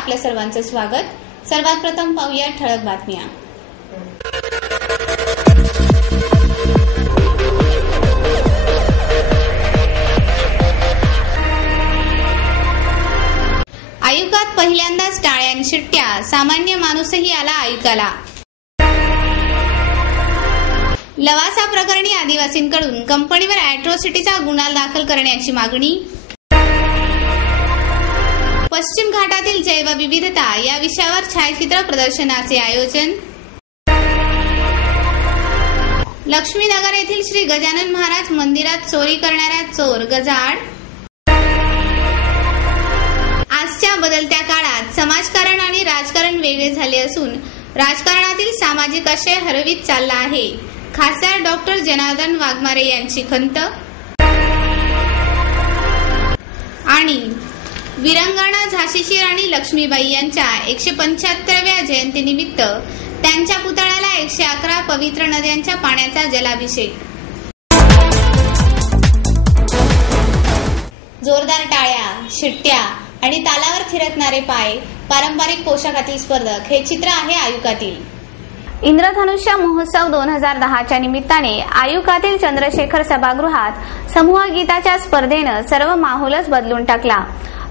आपल्या सर्वांचं स्वागत। सर्वात प्रथम पाहूया ठळक बातम्या। आयुकात पहिल्यांदाच टाळ्या आणि शिट्ट्या, सामान्य माणूसही आला आयुकाला। लवासा प्रकरणी आदिवासींकडून कंपनीवर अॅट्रॉसिटीचा गुन्हा दाखल करण्याची मागणी। पश्चिम घाटातील जैवविविधता या विषयावर छायाचित्र प्रदर्शनाचे आयोजन। लक्ष्मीनगर येथील श्री गजानन महाराज मंदिरात चोरी करणाऱ्या चोर गजाआड। आजच्या बदलत्या काळात समाजकारण आणि राजकारण वेगळे झाले असून राजकारणातील सामाजिक आशय हरवीत चालला आहे। खासदार डॉक्टर जनार्दन वाघमारे यांची खंत। आणि वीरांगना झाशीची राणी लक्ष्मीबाई यांच्या 175व्या जयंतीनिमित्त त्यांच्या पुतळ्याला 111 पवित्र नद्यांच्या पाण्याचा जलाभिषेक। जोरदार टाळ्या, शिट्ट्या आणि तालावर थिरकणारे पाय, पारंपरिक पोशाखातील स्पर्धक हे चित्र आहे आयुकातील। इंद्रधनुष्य महोत्सव 2010च्या निमित्ताने आयुकातील चंद्रशेखर सभागृहात समूह गीताच्या स्पर्धेनं सर्व माहोलच बदलून टाकला।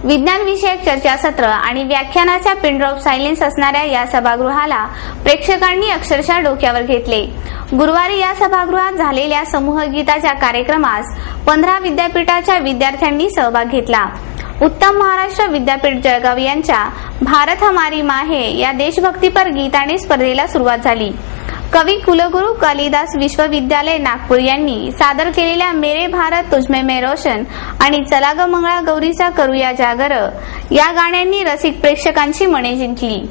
विज्ञान विषयक चर्चासत्र आणि व्याख्यानाच्या पिन ड्रॉप सायलेन्स असणाऱ्या या सभागृहाला प्रेक्षकांनी अक्षरशः डोक्यावर घेतले। गुरुवारी या सभागृहात झालेल्या समूह गीताच्या कार्यक्रमास 15 विद्यापीठाच्या विद्यार्थ्यांनी सहभाग घेतला। उत्तम महाराष्ट्र विद्यापीठ जळगाव यांच्या भारत हमारी माँ है या देशभक्तीपर गीताने स्पर्धेला सुरुवात झाली। कवी कुलगुरू कालिदास विश्वविद्यालय नागपूर यांनी सादर केलेल्या मेरे भारत तुझमें मैं रोशन आणि चला ग मंगळा गौरीचा करूया जागर या गाण्यांनी रसिक प्रेक्षकांची मने जिंकली।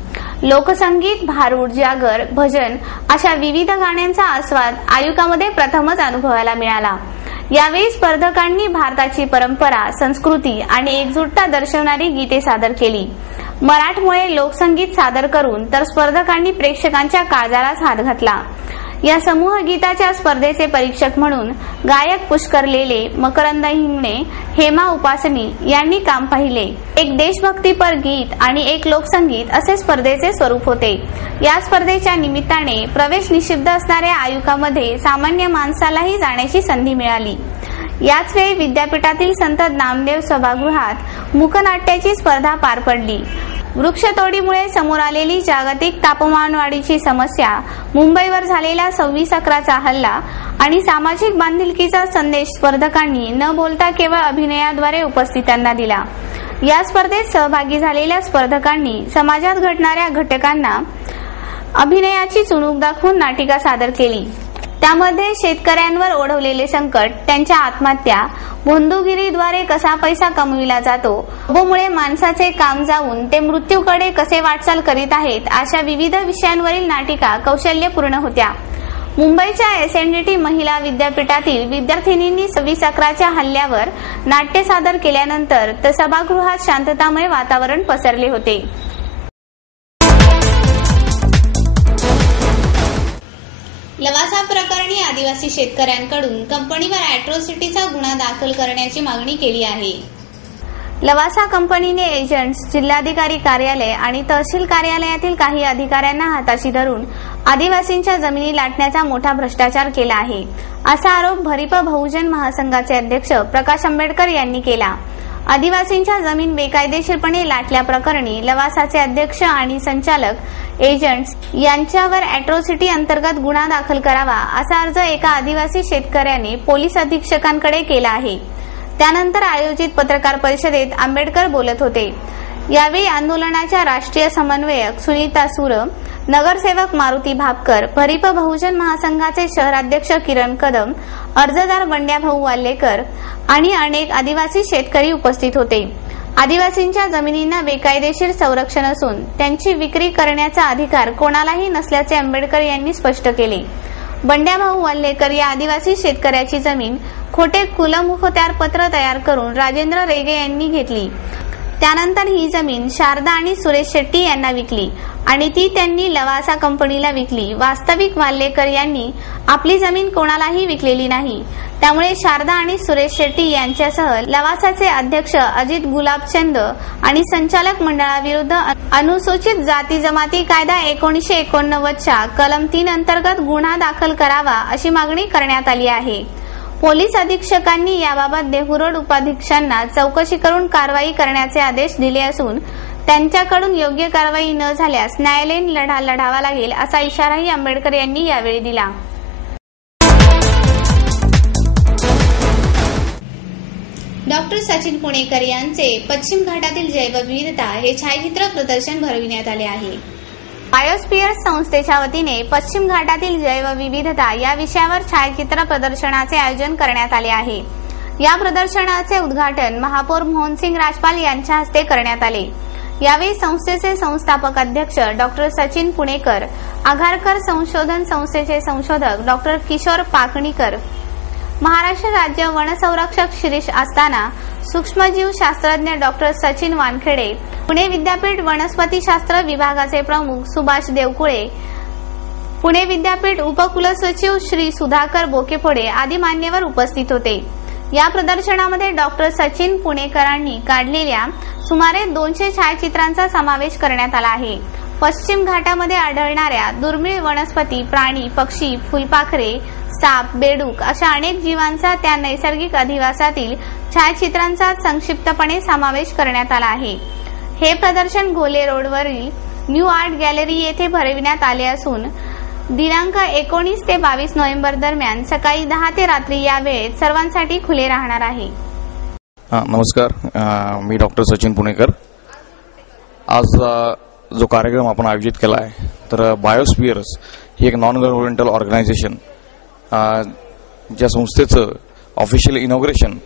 लोकसंगीत, भारूड, जागर, भजन अशा विविध गाण्यांचा आस्वाद आयुकामध्ये प्रथमच अनुभवायला मिळाला। यावेळी स्पर्धकांनी भारताची परंपरा, संस्कृती आणि एकजुटता दर्शवणारी गीते सादर केली। मराठमोळे लोकसंगीत सादर करून तर स्पर्धकांनी प्रेक्षकांच्या काळजालाच हात घातला। या समूह गीताच्या स्पर्धेचे परीक्षक म्हणून गायक पुष्कर लेले, मकरंद हिंगणे, हेमा उपासनी यांनी काम पाहिले। एक देशभक्तीपर गीत आणि एक लोकसंगीत असे स्पर्धेचे स्वरूप होते। या स्पर्धेच्या निमित्ताने प्रवेश निषिद्ध असणाऱ्या आयुकामध्ये सामान्य माणसालाही जाण्याची संधी मिळाली। याच वेळी विद्यापीठातील संत नामदेव सभागृहात मूकनाट्याची स्पर्धा पार पडली। वृक्षतोडीमुळे समोर आलेली जागतिक तापमानवाढीची समस्या, मुंबईवर झालेला 26/11चा हल्ला आणि सामाजिक बांधिलकीचा संदेश स्पर्धकांनी न बोलता केवळ अभिनयाद्वारे उपस्थितांना दिला। या स्पर्धेत सहभागी झालेल्या स्पर्धकांनी समाजात घडणाऱ्या घटकांना अभिनयाची चुणूक दाखवून नाटिका सादर केली। त्यामध्ये शेतकऱ्यांवर ओढवलेले संकट, त्यांच्या आत्महत्या, भोंदूगिरीद्वारे कसा पैसा कमविला जातो, रोबोमुळे माणसाचे काम जाऊन ते मृत्यूकडे कसे वाटचाल करीत आहेत अशा विविध विषयांवरील नाटिका कौशल्यपूर्ण होत्या। मुंबईच्या SNDT महिला विद्यापीठातील विद्यार्थिनींनी 26/11च्या हल्ल्यावर नाट्य सादर केल्यानंतर तर सभागृहात शांततामय वातावरण पसरले होते। लवासा प्रकरणी आदिवासी शेतकऱ्यांकडून कंपनीवर अॅट्रॉसिटीचा गुन्हा दाखल करण्याची मागणी केली आहे। लवासा कंपनीने एजंट्स, जिल्हाधिकारी कार्यालय आणि तहसील कार्यालयातील काही अधिकाऱ्यांना हाताशी धरून आदिवासींच्या जमिनी लाटण्याचा मोठा भ्रष्टाचार केला आहे, असा आरोप भरिप बहुजन महासंघाचे अध्यक्ष प्रकाश आंबेडकर यांनी केला। आदिवासींच्या जमीन बेकायदेशीरपणे लाटल्याप्रकरणी लवासाचे अध्यक्ष आणि संचालक एजंट्स यांच्यावर अॅट्रॉसिटी अंतर्गत गुन्हा दाखल करावा असा अर्ज एका आदिवासी शेतकऱ्याने पोलीस अधीक्षकांकडे केला आहे। त्यानंतर आयोजित पत्रकार परिषदेत आंबेडकर बोलत होते। यावेळी आंदोलनाच्या राष्ट्रीय समन्वयक सुनीता सूर, नगरसेवक मारुती भापकर, भरिप बहुजन महासंघाचे शहराध्यक्ष किरण कदम, अर्जदार बंड्याभाऊ वाल्लेकर आणि अनेक आदिवासी शेतकरी उपस्थित होते। आदिवासींच्या जमिनींना बेकायदेशीर संरक्षण असून त्यांची विक्री करण्याचा अधिकार कोणालाही नसल्याचे आंबेडकर यांनी स्पष्ट केले। बंड्याभाऊ वाल्लेकर या आदिवासी शेतकऱ्याची जमीन खोटे कुलमुखत्यार पत्र तयार करून राजेंद्र रेगे यांनी घेतली। त्यानंतर ही जमीन शारदा आणि सुरेश शेट्टी यांना विकली आणि ती त्यांनी लवासा कंपनीला विकली। वास्तविक वाल्लेकर यांनी आपली जमीन कोणालाही विकलेली नाही। त्यामुळे शारदा आणि सुरेश शेट्टी यांच्यासह लवासाचे अध्यक्ष अजित गुलाबचंद आणि संचालक मंडळाविरुद्ध अनुसूचित जाती जमाती कायदा 1989च्या कलम 3 अंतर्गत गुन्हा दाखल करावा अशी मागणी करण्यात आली आहे। पोलीस अधीक्षकांनी याबाबत देहूरोड उपाधीक्षकांना चौकशी करून कारवाई करण्याचे आदेश दिले असून त्यांच्याकडून योग्य कारवाई न झाल्यास न्यायालयीन लढा लढावा लागेल असा इशाराही आंबेडकर यांनी यावेळी दिला। डॉक्टर सचिन पुणेकर यांचे पश्चिम घाटातील जैवविविधता हे छायाचित्र प्रदर्शन भरविण्यात आले आहे। बायोस्फिअर्स संस्थेच्या वतीने पश्चिम घाटातील जैवविविधता या विषयावर छायाचित्र प्रदर्शनाचे आयोजन करण्यात आले आहे। या प्रदर्शनाचे उद्घाटन महापौर मोहनसिंग राजपाल यांच्या हस्ते करण्यात आले। यावेळी संस्थेचे संस्थापक अध्यक्ष डॉक्टर सचिन पुणेकर, आघारकर संशोधन संस्थेचे संशोधक डॉक्टर किशोर पाकणीकर, महाराष्ट्र राज्य वन संरक्षक शिरीष आस्ताना, सूक्ष्मजीव शास्त्रज्ञ डॉक्टर सचिन वानखेडे, पुणे विद्यापीठ वनस्पतीशास्त्र विभागाचे प्रमुख सुभाष देवकुळे, पुणे विद्यापीठ उपकुलसचिव श्री सुधाकर बोकेफोडे आदी मान्यवर उपस्थित होते। या प्रदर्शनामध्ये डॉक्टर सचिन पुणेकरांनी काढलेल्या सुमारे 200 छायाचित्रांचा समावेश करण्यात आला आहे। पश्चिम घाटामध्ये आढळणाऱ्या दुर्मिळ वनस्पती, प्राणी, पक्षी, फुलपाखरे, साप, बेडूक अशा अनेक जीवांचा त्या नैसर्गिक अधिवासातील छायाचित्रांचा संक्षिप्तपणे समावेश करण्यात आला आहे। हे प्रदर्शन घोले रोडवरील न्यू आर्ट गॅलरी येथे भरविण्यात आले असून दिनांक 19 ते 22 नोव्हेंबर दरम्यान सकाळी 10 ते रात्री या वेळेत सर्वांसाठी खुले राहणार आहे। नमस्कार, मी डॉक्टर सचिन पुणेकर। आज जो कार्यक्रम आपण आयोजित केला आहे तर बायोस्फिअर्स ही एक नॉन गव्हर्नमेंटल ऑर्गनायझेशन ज्या संस्थेचं ऑफिशियल इनॉग्रेशन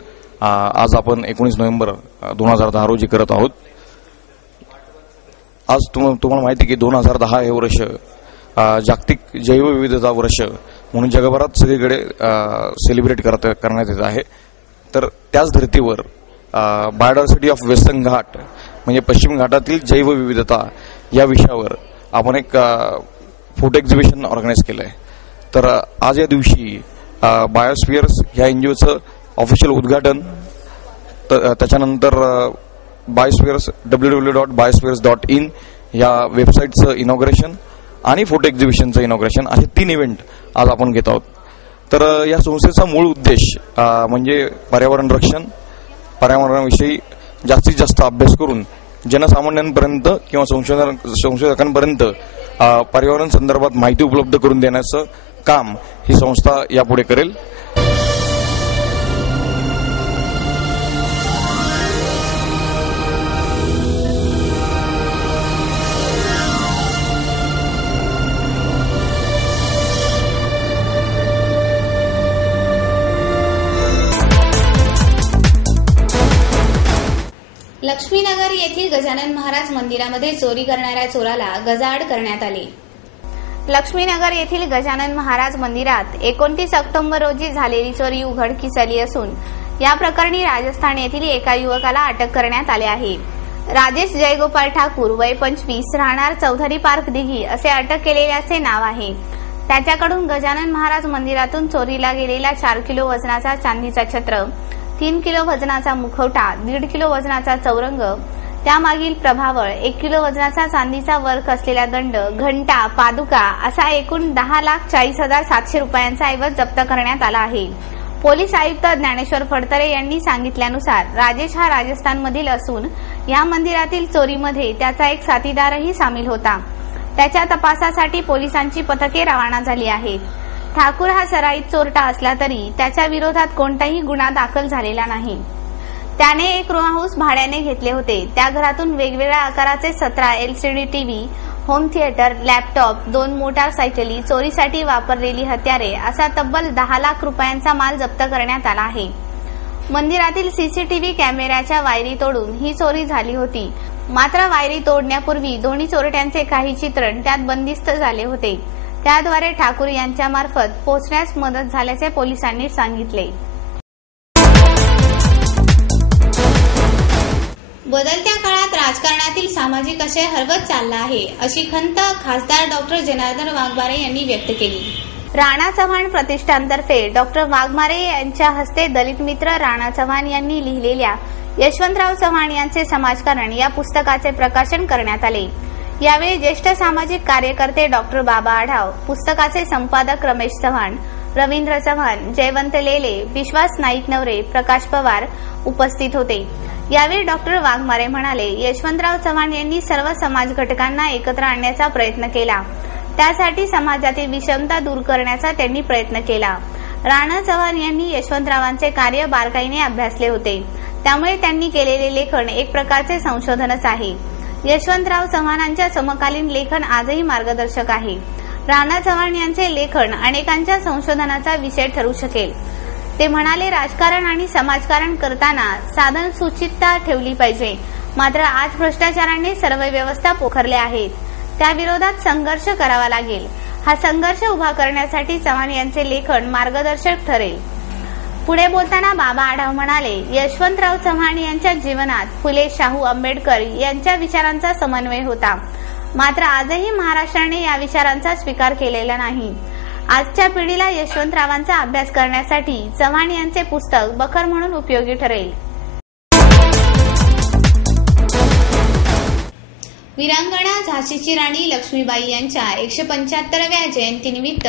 आज आपण 19 नोव्हेंबर 2010 रोजी करत आहोत। आज तुम्हाला माहिती की 2010 हे वर्ष जागतिक जैवविविधता वर्ष म्हणून जगभरात सगळीकडे सेलिब्रेट करण्यात येत आहे। तर त्याच धर्तीवर बायोडायव्हर्सिटी ऑफ वेस्टर्न घाट म्हणजे पश्चिम घाटातील जैवविविधता या विषयावर आपण एक फोटो एक्झिबिशन ऑर्गनाईज केलं आहे। तर आज या दिवशी बायोस्फिअर्स ह्या एनजीओचं ऑफिशियल उद्घाटन, त्याच्यानंतर बायोस्फिअर्स www.biospheres.in या वेबसाईटचं इनॉग्रेशन आणि फोटो एक्झिबिशनचं इनॉग्रेशन असे 3 इव्हेंट आज आपण घेत आहोत। तर या संस्थेचा मूळ उद्देश म्हणजे पर्यावरण रक्षण, पर्यावरणाविषयी जास्तीत जास्त अभ्यास करून जनसामान्यांपर्यंत किंवा संशोधकांपर्यंत पर्यावरण संदर्भात माहिती उपलब्ध करून देण्याचं काम ही संस्था यापुढे करेल। लक्ष्मीनगर येथील गजानन महाराज मंदिरामध्ये चोरी करणाऱ्या चोराला गजाआड करण्यात आले। लक्ष्मीनगर येथील गजानन महाराज मंदिरात 29 ऑक्टोबर रोजी झालेली चोरी उघडकीस आली असून या प्रकरणी राजस्थान येथील एका युवकाला अटक करण्यात आले आहे। राजेश जयगोपाल ठाकूर वय 25 राहणार चौधरी पार्क दिघी असे अटक केलेल्याचे नाव आहे। त्याच्याकडून गजानन महाराज मंदिरातून चोरीला गेलेला 4 किलो वजनाचा चांदीचा छत्र, 3 किलो वजनाचा मुखवटा, 1.5 किलो वजनाचा चौरंग, त्यामागील प्रभावळ, 1 किलो वजनाचा चांदीचा वर्क असलेला दंड, घंटा, पादुका असा एकूण 10,40,700 रुपयांचा ऐवज जप्त करण्यात आला आहे। पोलीस आयुक्त ज्ञानेश्वर फडतरे यांनी सांगितल्यानुसार राजेश हा राजस्थानमधील असून या मंदिरातील चोरीमध्ये त्याचा एक साथीदारही सामील होता। त्याच्या तपासासाठी पोलिसांची पथके रवाना झाली आहेत। ठाकूर हा सराईत चोरटा असला तरी त्याच्या विरोधात कोणताही गुन्हा दाखल झालेला नाही। त्याने एक रो हाऊस भाड्याने घेतले होते। त्या घरातून वेगवेगळ्या आकाराचे 17 LCD TV, home theatre, laptop, 2 मोटारसायकली, चोरीसाठी वापरलेली हत्यारे असा तब्बल 10 लाख रुपयांचा माल जप्त करण्यात आला आहे। मंदिरातील सीसीटीव्ही कॅमेऱ्याच्या वायरी तोडून ही चोरी झाली होती। मात्र वायरी तोडण्यापूर्वी दोन्ही चोरट्यांचे काही चित्रण त्यात बंदिस्त झाले होते। त्याद्वारे ठाकूर यांच्या मार्फत पोहोचण्यास मदत झाल्याचे पोलिसांनी सांगितले। बदलत्या काळात राजकारणातील सामाजिक आशय हरवत चालला आहे अशी खंत खासदार डॉक्टर जनार्दन वाघमारे यांनी व्यक्त केली। राणा चव्हाण प्रतिष्ठानतर्फे डॉक्टर वाघमारे यांच्या हस्ते दलित मित्र राणा चव्हाण यांनी लिहिलेल्या यशवंतराव चव्हाण यांचे समाजकारण या पुस्तकाचे प्रकाशन करण्यात आले। यावेळी ज्येष्ठ सामाजिक कार्यकर्ते डॉक्टर बाबा आढाव, पुस्तकाचे संपादक रमेश चव्हाण, रवींद्र चव्हाण, जयवंत लेले, विश्वास नाईक नवरे, प्रकाश पवार उपस्थित होते। यावेळी डॉक्टर वाघमारे म्हणाले, यशवंतराव चव्हाण यांनी सर्व समाज घटकांना एकत्र आणण्याचा प्रयत्न केला। त्यासाठी समाजातील विषमता दूर करण्याचा त्यांनी प्रयत्न केला। राणा चव्हाण यांनी यशवंतरावांचे कार्य बारकाईने अभ्यासले होते, त्यामुळे त्यांनी केलेले लेखन एक प्रकारचे संशोधनच आहे। यशवंतराव चव्हाणांच्या समकालीन लेखन आजही मार्गदर्शक आहे। राणा चव्हाण यांचे लेखन अनेकांच्या संशोधनाचा विषय ठरू शकेल। ते म्हणाले, राजकारण आणि समाजकारण करताना साधन सुचितता ठेवली पाहिजे, मात्र आज भ्रष्टाचाराने सर्व व्यवस्था पोखरल्या आहेत, त्याविरोधात संघर्ष करावा लागेल। हा संघर्ष उभा करण्यासाठी चव्हाण यांचे लेखन मार्गदर्शक ठरेल। पुढे बोलताना बाबा आढाव म्हणाले, यशवंतराव चव्हाण यांच्या जीवनात फुले, शाहू, आंबेडकर यांच्या विचारांचा समन्वय होता, मात्र आजही महाराष्ट्राने या विचारांचा स्वीकार केलेला नाही। आजच्या पिढीला यशवंतरावांचा अभ्यास करण्यासाठी चव्हाण यांचे पुस्तक बखर म्हणून उपयोगी ठरेल। वीरांगणा झाशीची राणी लक्ष्मीबाई यांच्या 175व्या जयंतीनिमित्त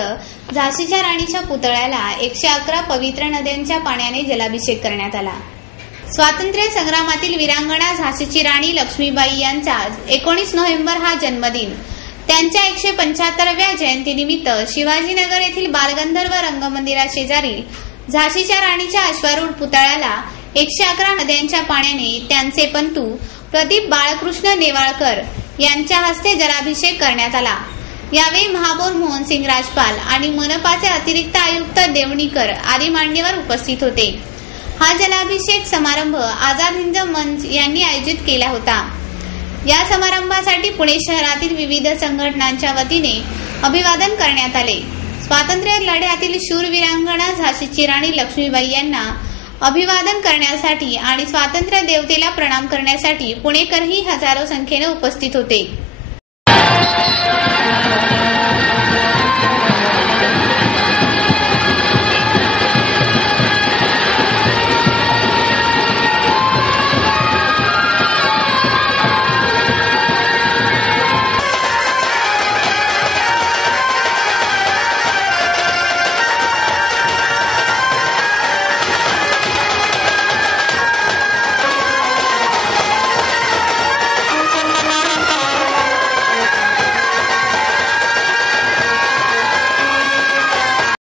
झाशीच्या राणीच्या पुतळ्याला 111 पवित्र नद्यांच्या पाण्याने जलाभिषेक करण्यात आला। स्वातंत्र्य संग्रामातील वीरांगणा झाशीची राणी लक्ष्मीबाई यांचा 19 नोव्हेंबर हा जन्मदिन। त्यांच्या 175व्या जयंतीनिमित्त शिवाजीनगर येथील बालगंधर्व रंगमंदिराशेजारील झाशीच्या राणीच्या अश्वारूढ पुतळ्याला 111 नद्यांच्या पाण्याने त्यांचे पंतू प्रदीप बाळकृष्ण नेवाळकर यांच्या हस्ते जलाभिषेक करण्यात आला। यावेळी महापौर मोहनसिंग राजपाल आणि मनपाचे अतिरिक्त आयुक्त देवणीकर आदी मान्यवर उपस्थित होते। हा जलाभिषेक समारंभ आझाद हिंद मंच यांनी आयोजित केला होता। या समारंभासाठी पुणे शहरातील विविध संघटनांच्या वतीने अभिवादन करण्यात आले। स्वातंत्र्य लढ्यातील शूर वीरांगणा झाशीची राणी लक्ष्मीबाई यांना अभिवादन करण्यासाठी आणि स्वातंत्र्य देवतेला प्रणाम करण्यासाठी पुणेकरही हजारो संख्येने उपस्थित होते।